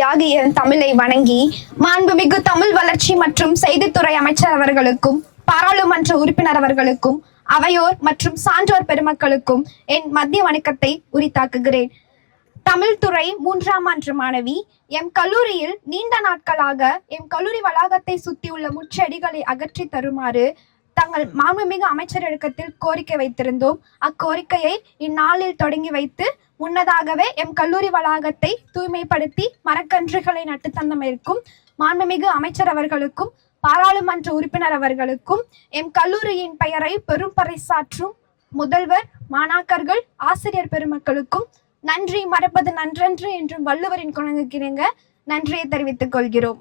தாய்மொழியாகிய தமிழை வணங்கி மாண்புமிகு தமிழ் வளர்ச்சி மற்றும் செய்தித்துறை அமைச்சர் அவர்களுக்கும் பாராளுமன்ற உறுப்பினர் அவர்களுக்கும் அவையோர் மற்றும் சான்றோர் பெருமக்களுக்கும் என் மத்திய வணக்கத்தை உரித்தாக்குகிறேன். தமிழ் துறை 3ஆம் ஆண்டு மாணவி. எம் கல்லூரியில் நீண்ட நாட்களாக எம் கல்லூரி வளாகத்தை சுற்றியுள்ள முச்செடிகளை அகற்றி தருமாறு தங்கள் மாண்புமிகு அமைச்சரிடத்தில் கோரிக்கை வைத்திருந்தோம். அக்கோரிக்கையை இந்நாளில் தொடங்கி வைத்து முன்னதாகவே எம் கல்லூரி வளாகத்தை தூய்மைப்படுத்தி மரக்கன்றுகளை நட்டு தந்தமைக்கும் மாண்புமிகு அமைச்சர் அவர்களுக்கும் பாராளுமன்ற உறுப்பினர் அவர்களுக்கும் எம் கல்லூரியின் பெயரை பெரும் பறைசாற்றும் முதல்வர், மாணாக்கர்கள், ஆசிரியர் பெருமக்களுக்கும் நன்றி மறப்பது நன்றன்று என்றும் வள்ளுவரின் குணங்குகிறேங்க நன்றியை தெரிவித்துக் கொள்கிறோம்.